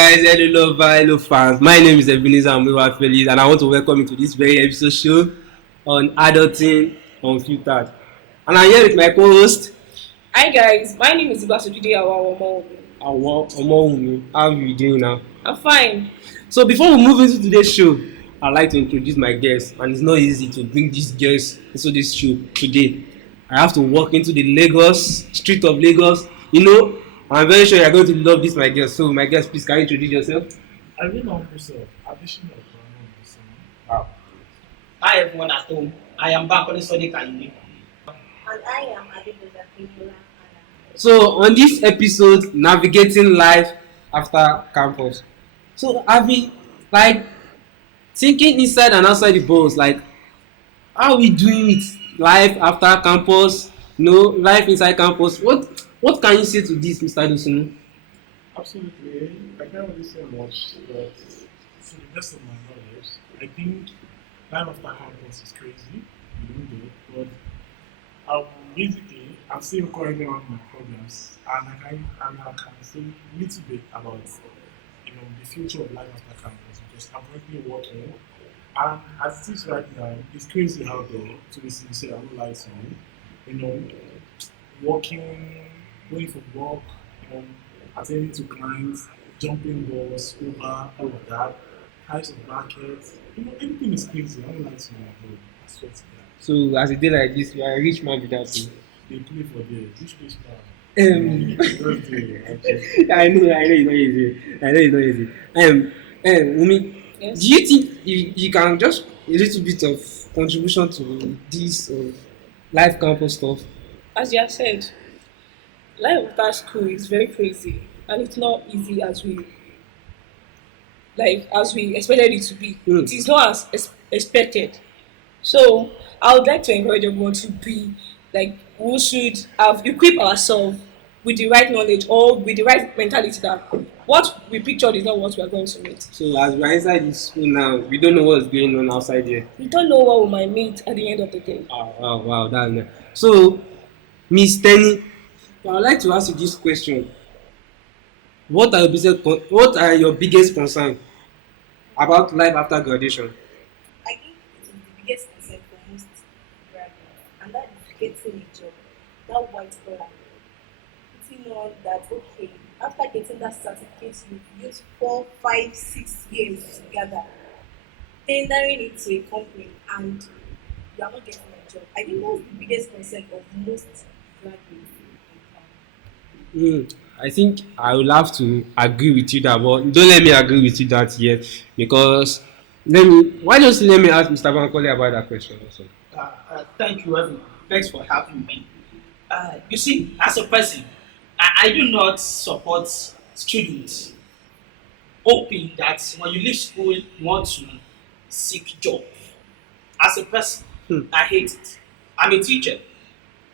guys, hello lover, hello fans. My name is Ebenezer Felix, and I want to welcome you to this very episode show on adulting Unfiltered. And I'm here with my co-host, Hi guys, my name is Ibasujude Awawomo. Awo Omowumi. How are you doing now? I'm fine. So before we move into today's show, I'd like to introduce my guest, and it's not easy to bring this guest into this show today. I have to walk into the Lagos street of Lagos. I'm very sure you're going to love this, my guest. So, my guest, please can you introduce yourself? I really know myself. Additional Wow. Hi everyone at home. I am back on the Sunday Kayumi. And I am adulthood. So, on this episode, navigating life after campus. So, I've been like thinking inside and outside the box, like how are we doing with life after campus? Life inside campus. What can you say to this, Mr. Dosunu? Absolutely. I can't really say much, but to the best of my knowledge, I think life after campus is crazy. But basically, I'm still currently on my programs, and I can say a little bit about the future of life after campus because I'm currently working. And as it is right now, it's crazy out there. To be sincere, I won't lie to you. Working, going for work, attending to clients, jumping balls, Uber, all of that, price of markets, everything is crazy. I don't like to know. I swear to God. So, as a day like this, you are a rich man without you. They play for this. Which place now? I know it's not easy. Umi, Yes. do you think you can just a little bit of contribution to this life campus stuff? As you have said, life after school is very crazy and it's not easy as we expected it to be. It is not as expected. So I would like to encourage everyone to be like we should have equipped ourselves with the right knowledge or with the right mentality that what we pictured is not what we are going to meet. So as we're inside this school now, we don't know what's going on outside here. We don't know what we might meet at the end of the day. Wow, that's nice. So, Miss Tenny, I would like to ask you this question. What are your biggest concerns about life after graduation? I think it is the biggest concern for most graduates, and that is getting a job, that white collar. Putting on that, okay, after getting that certificate, you use 4, 5, 6 years together, tendering it to a company, and you are not getting a job. I think that's the biggest concern of most graduates. I think I will have to agree with you that, but don't let me agree with you that yet because why don't you let me ask Mr. Bankole about that question also? Thank you everyone. Thanks for having me. You see, as a person, I do not support students hoping that when you leave school, you want to seek job. As a person, I hate it. I'm a teacher,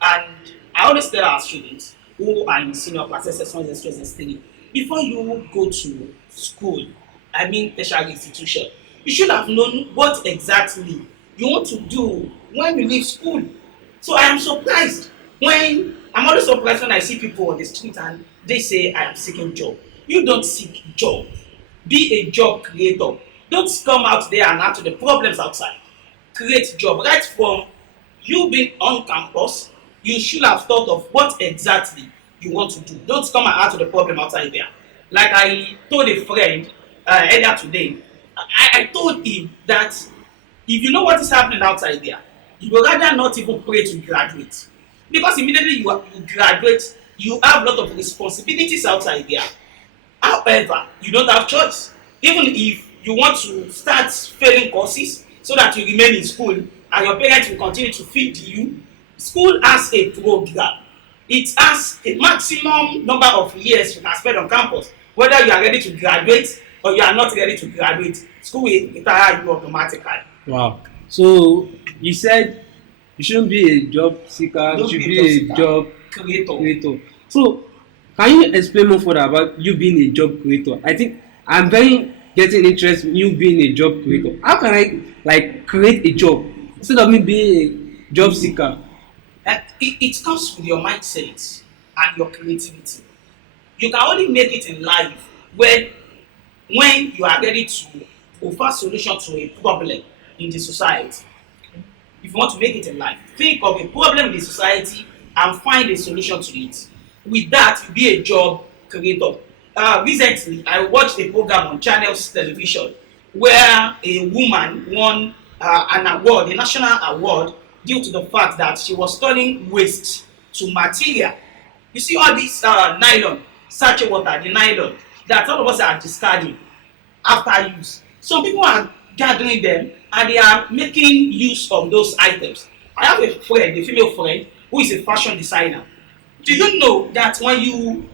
and I always tell our students who are in senior classes, S1, S2, S3, before you go to school, I mean tertiary institution, you should have known what exactly you want to do when you leave school. So I am surprised I'm always surprised when I see people on the street and they say I am seeking job. You don't seek job. Be a job creator. Don't come out there and add to the problems outside. Create job. Right from you being on campus, you should have thought of what exactly you want to do. Don't come and add to the problem outside there. Like I told a friend earlier today, I told him that if you know what is happening outside there, you would rather not even pray to graduate. Because immediately you graduate, you have a lot of responsibilities outside there. However, you don't have choice. Even if you want to start failing courses so that you remain in school and your parents will continue to feed you, school has a program. It has a maximum number of years you can spend on campus. Whether you are ready to graduate or you are not ready to graduate, school will retire you automatically. Wow. So you said you shouldn't be a job seeker, you should be a job creator. So can you explain more further about you being a job creator? I think I'm very getting interested in you being a job creator. How can I create a job instead of me being a job seeker? It comes with your mindset and your creativity. You can only make it in life when when you are ready to offer solution to a problem in the society. If you want to make it in life, think of a problem in the society and find a solution to it. With that, you be a job creator. Recently, I watched a program on Channels Television where a woman won an award, a national award, due to the fact that she was turning waste to material. You see all these nylon, sachet water, the nylon that all of us are discarding after use. Some people are gathering them and they are making use of those items. I have a friend, a female friend, who is a fashion designer. Do you know that when you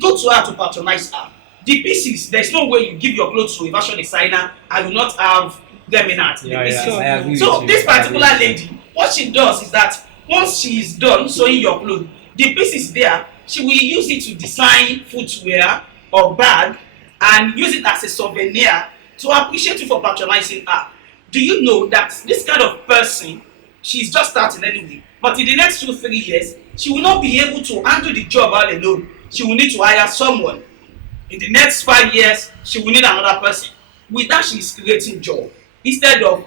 go to her to patronize her, the pieces, there's no way you give your clothes to a fashion designer and will not have them in art. Yeah, the pieces. I agree So with you. this particular lady, what she does is that once she is done sewing your clothes, the pieces there, she will use it to design footwear or bag and use it as a souvenir to appreciate you for patronizing her. Do you know that this kind of person, she's just starting anyway, but in the next 2-3 years, she will not be able to handle the job all alone. She will need to hire someone. In the next 5 years, she will need another person. With that, she is creating job. Instead of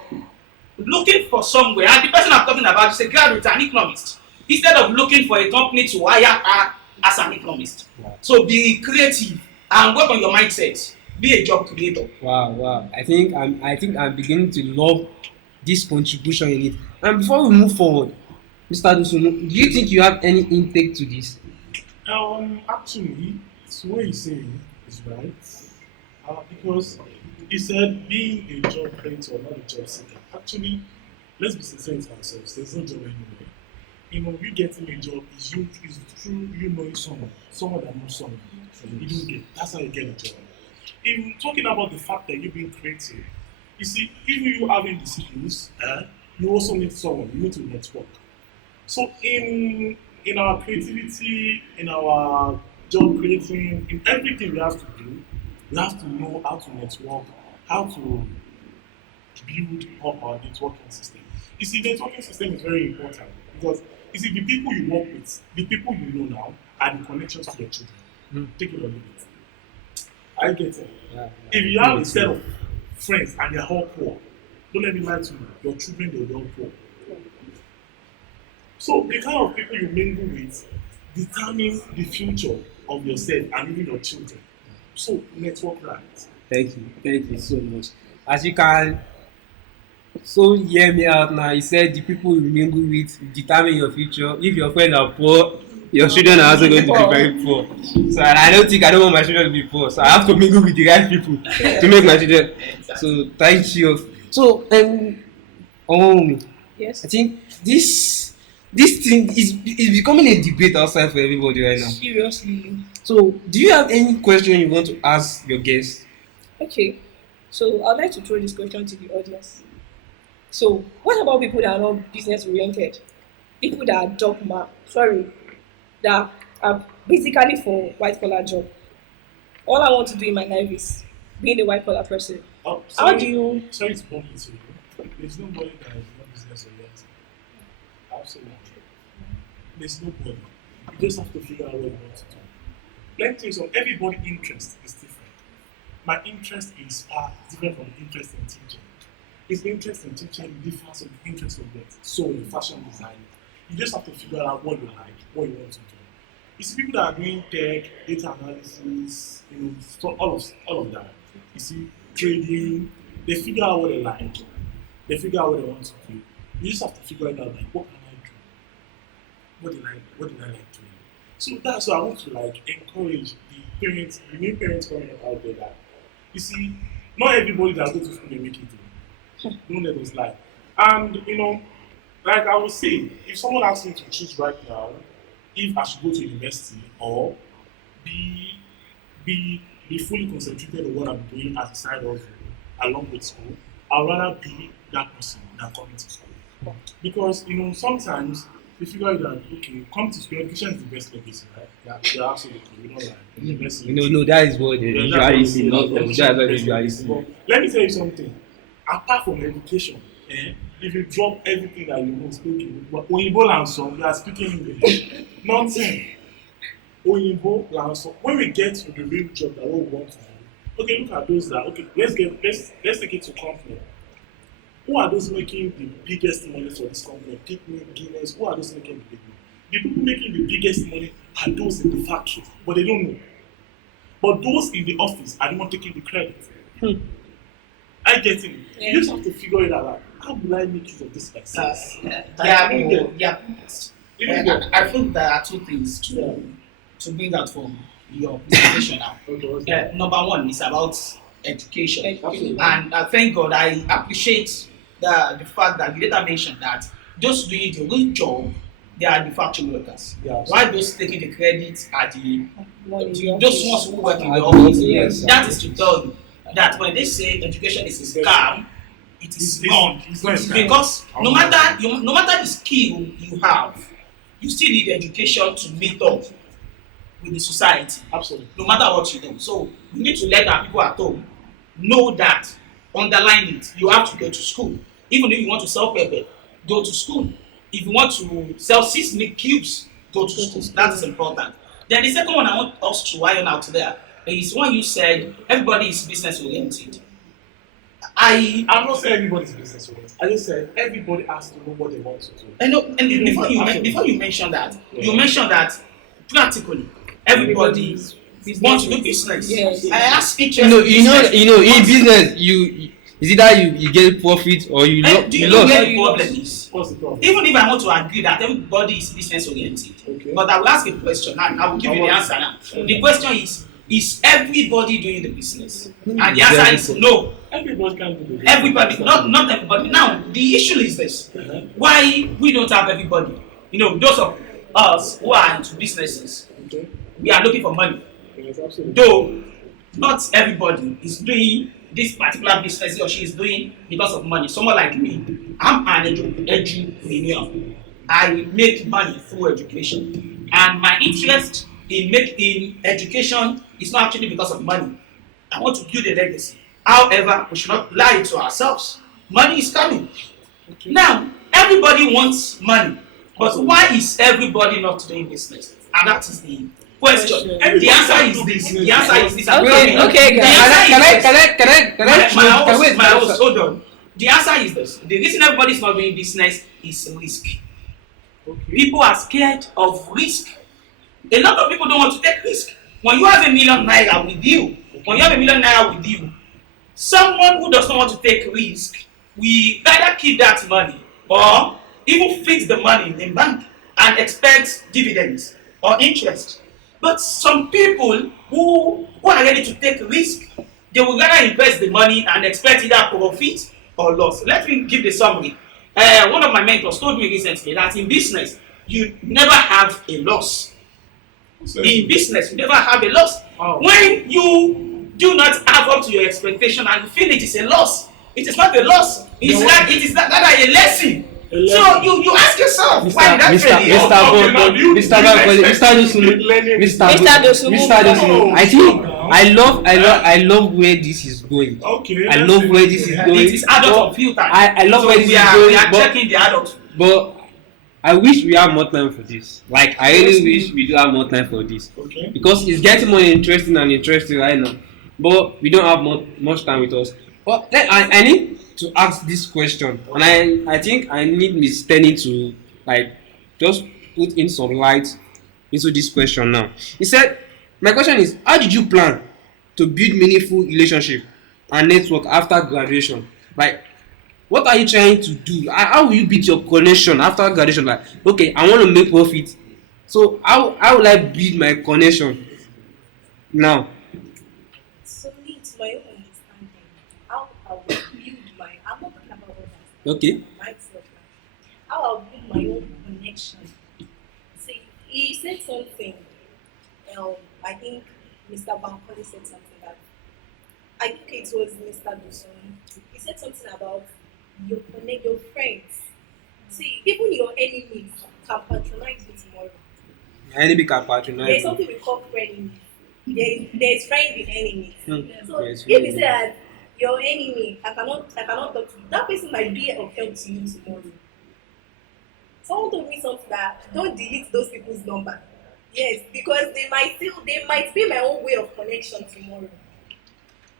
looking for somewhere, and the person I'm talking about is a graduate, an economist. Instead of looking for a company to hire her as an economist. Wow. So be creative and work on your mindset. Be a job creator. Wow. I think I'm beginning to love this contribution in it. And before we move forward, Mr. Dusunu, do you think you have any intake to this? Actually, it's what he's saying is right. Because he said being a job creator, not a job seeker. Actually, let's be sincere with ourselves. There's no job anywhere. You getting a job is through you knowing someone that knows someone. You don't get. That's how you get a job. In talking about the fact that you're being creative, you see, even you having the skills, you also need someone. You need to network. So in our creativity, in our job creating, in everything we have to do, we have to know how to network, how to build up our networking system. You see, the networking system is very important because you see, the people you work with, the people you know now, are the connections to your children. Take it or leave it. I get it. Yeah. If you have a set of friends and they're all poor, don't let me lie to you, your children they'll be all poor. So the kind of people you mingle with determines the future of yourself and even your children. So network right. Thank you so much. As you can so hear me out now, he said the people you mingle with determine your future. If your friends are poor, your children are also going to be very poor. So and I don't want my children to be poor. So I have to mingle with the right people to make my children. So thank you. So Yes. I think this thing is becoming a debate outside for everybody right now. Seriously. So do you have any question you want to ask your guests? Okay. So I'd like to throw this question to the audience. So what about people that are not business oriented? People that are that are basically for white collar job. All I want to do in my life is being a white collar person. How do you Sorry to bump into you. There's nobody that is not business oriented. Absolutely. There's nobody. You just have to figure out what you want to do. Let me tell you something. Everybody's interest is different. My interest is different from interest in teaching. His interest in teaching differs from the interest of what? So in fashion design. You just have to figure out what you like, what you want to do. You see people that are doing tech, data analysis, so all of that. You see, trading, they figure out what they like. They figure out what they want to do. You just have to figure it out, like, what can I do? What do I like doing? So that's why I want to encourage the parents, the new parents coming up out there that, you see, not everybody that goes to school they make it do. Don't let us lie. And like I was saying, if someone asks me to choose right now, if I should go to university or be fully concentrated on what I'm doing as a side hustle along with school, I'd rather be that person than coming to school. Because sometimes we figure out that come to school, education is the best legacy, right? Yeah, absolutely. We don't lie. No, that is what they usually see. That's what they usually see. Let me tell you something. Apart from education, if you drop everything that you know speaking, Oyinbo Lanson, you are speaking English. Nonsense. Oyinbo Lanson. When we get to the real job that we want to do, Okay, look at those that okay. Let's take it to company. Who are those making the biggest money for this company? Picnic, Guinness. Who are those making the big money? The people making the biggest money are those in the factory, but they don't know. But those in the office are the one taking the credit. I get it. Yeah. You just have to figure it out. Like, how will I make use of this success? I think there are two things to bring out from your presentation now. Number one is about education. And thank God I appreciate the fact that you later mentioned that those doing the real job, they are the factory workers. While those taking the credit are those ones who work in the office. Yes. That is to tell you that when they say education is a scam, it is wrong. Because no matter the skill you have, you still need education to meet up with the society. Absolutely. No matter what you do. So we need to let our people at home know that, underline it, you have to go to school. Even if you want to sell pepper, go to school. If you want to sell seasoning cubes, go to school. That is important. Then the second one I want us to iron out there is when you said everybody is business oriented. I'm not saying everybody's business oriented. I just said everybody has to know what they want to do. And before you mention that, you mentioned that practically everybody wants to do business. Yes. I ask each In business, you is either you get profit or you do you lose. know where the problem is? What's the problem? Even if I want to agree that everybody is business oriented, Okay. but I will ask a question and I will give you the answer now. The question is everybody doing the business? And the answer is no. Everybody can do it. Everybody, not everybody. Now the issue is this: why we don't have everybody? Those of us who are into businesses, Okay. we are looking for money. Yes, absolutely. Though not everybody is doing this particular business he or she is doing because of money. Someone like me, I'm an entrepreneur. I make money through education, and my interest in education is not actually because of money. I want to build a legacy. However, we should not lie to ourselves. Money is coming. Okay. Now, everybody wants money, but why is everybody not doing business? And that is the question. The answer is this. The answer is this. Okay, Can My host, hold on. The answer is this. The reason everybody is not doing business is risk. Okay. People are scared of risk. A lot of people don't want to take risk. When you have ₦1 million with you, someone who does not want to take risk, we either keep that money or even fix the money in bank and expect dividends or interest. But some people who are ready to take risk, they will rather invest the money and expect either profit or loss. Let me give the summary. One of my mentors told me recently that in business, you never have a loss. In business, you never have a loss. Wow. When you do not have up to your expectation and you feel it is a loss, it is not a loss. It is rather a lesson. So you ask yourself, why did that Mr. I think I love where this is going. Okay. I love where this is going. It is adult Unfiltered. I love so where this we is are going. checking the adult. But I wish we have more time for this. Like I really wish we do have more time for this. Okay. Because it's getting more interesting right now. But we don't have much time with us. But I need to ask this question, and I think I need Miss Tenny to just put in some light into this question now. He said, my question is, how did you plan to build meaningful relationship and network after graduation? What are you trying to do? How will you build your connection after graduation? Okay, I want to make profit. So how will I build my connection now? So it's my own understanding. How I will build I'm not talking about others. Okay. Myself. How I'll build my own connection. See, he said something. I think Mr. Bankole said something that I think it was Mr. Dosun. He said something about your friends. See, even your enemies can patronize you tomorrow. My enemy can patronize. There's something we call friend. There's friend with enemies. So Yes, if you say that your enemy, I cannot talk to you, that person might be of help to you tomorrow. Someone told me something that don't delete those people's number. Yes, because they might be my own way of connection tomorrow.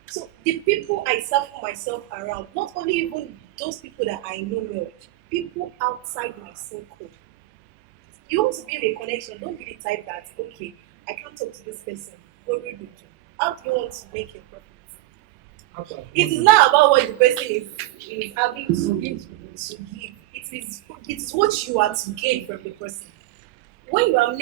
So the people I circle myself around, not only even those people that I know well, people outside my circle. You want to build a connection. Don't be the type that, okay, I can't talk to this person. What will you do? How do you want to make a profit? It is not about what the person is having to give. It is what you are to gain from the person. When you are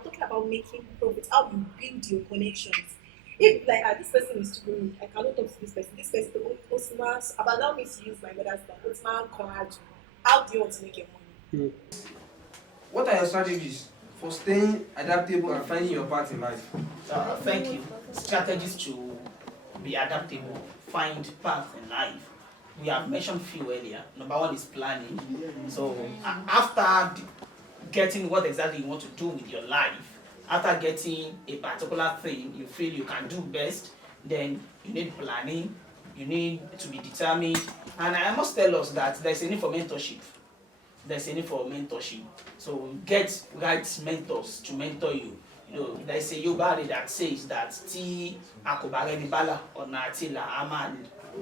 talking about making profit, how you build your connections. If like this person is too rude, I cannot talk to this person Osman, allow me to use my mother's tongue, Osman Konrad. How do you want to make your money? What are your strategies for staying adaptable and finding your path in life? Thank you. Strategies to be adaptable, find path in life. We have mentioned few earlier. Number one is planning. So after getting what exactly you want to do with your life, after getting a particular thing you feel you can do best, then you need planning, you need to be determined. And I must tell us that there's a need for mentorship. There's a need for mentorship. So get right mentors to mentor you. You know, there's a Yoruba that says that Ti akobare ni bala ona ati la ama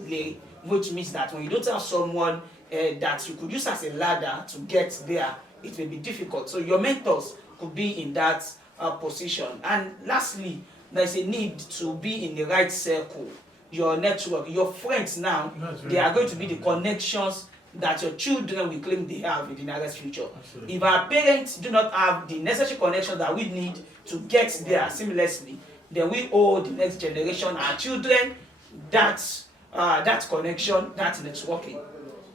le, which means that when you don't have someone that you could use as a ladder to get there, it may be difficult. So your mentors could be in that position. And lastly, there's a need to be in the right circle. Your network, your friends now, they are going to be the connections that your children will claim they have in the nearest future. Absolutely. If our parents do not have the necessary connection that we need to get there seamlessly, then we owe the next generation, our children, that connection, that networking.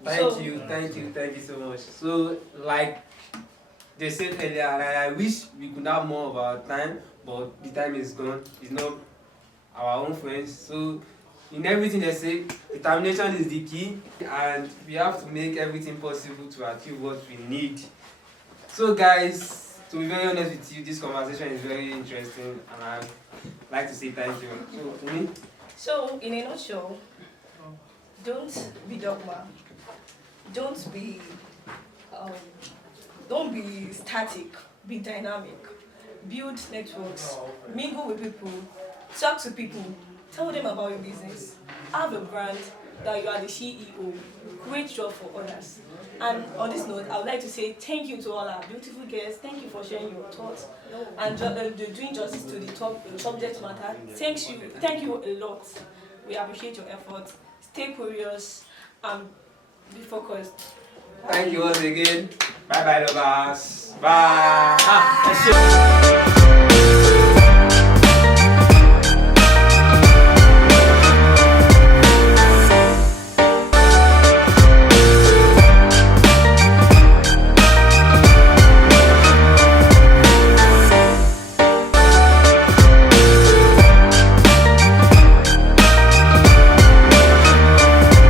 Thank you so much. So, like they said earlier, I wish we could have more of our time, but the time is gone. It's not our own friends. So, in everything they say, determination is the key, and we have to make everything possible to achieve what we need. So, guys, to be very honest with you, this conversation is very interesting, and I'd like to say thank you. So, to me. So, in a nutshell, don't be dogma. Don't be static. Be dynamic. Build networks. Mingle with people. Talk to people. Tell them about your business. Have a brand that you are the CEO. Create job for others. And on this note, I would like to say thank you to all our beautiful guests. Thank you for sharing your thoughts and doing justice to the subject matter. Thank you a lot. We appreciate your efforts. Stay curious and be focused. Thank you once again. Bye bye, lovers. Bye.